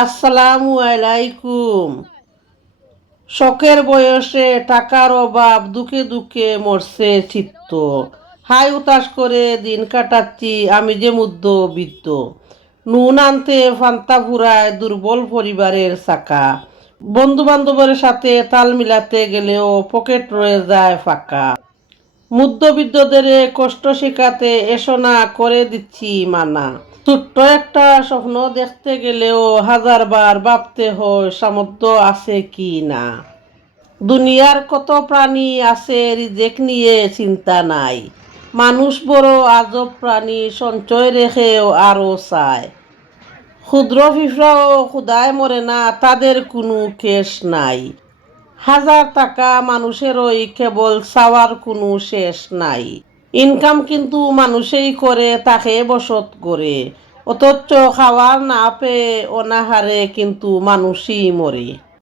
আসসালামু আলাইকুম। শখের বয়সে টাকার অভাব, দুঃখে দুঃখে মরছে চিত্ত। হাই উতাস করে দিন কাটাচ্ছি আমি যে মধ্যবিত্ত। নুন আনতে ফান্তা ফুরায় দুর্বল পরিবারের চাকা। বন্ধু বান্ধবের সাথে তাল মিলাতে গেলেও পকেট রয়ে যায় ফাঁকা। মধ্যবিত্তদের কষ্ট শেখাতে এসো না, করে দিচ্ছি মানা। ছোট্ট একটা স্বপ্ন দেখতে গেলেও হাজারবার ভাবতে হয় সামর্থ্য আছে কি না। দুনিয়ার কত প্রাণী আছে রিজেক নিয়ে চিন্তা নাই। মানুষ বড় আজব প্রাণী, সঞ্চয় রেখেও আরো চায়। ক্ষুদ্র পিঁপড়াও ক্ষুধায় মরে না, তাদের কোনো কেশ নাই। হাজার টাকা মানুষেরই, কেবল চাওয়ার কোনো শেষ নাই। ইনকাম কিন্তু মানুষেই করে, তাকে বসত করে। অথচ খাওয়ার না পেয়ে অনাহারে কিন্তু মানুষই মরে।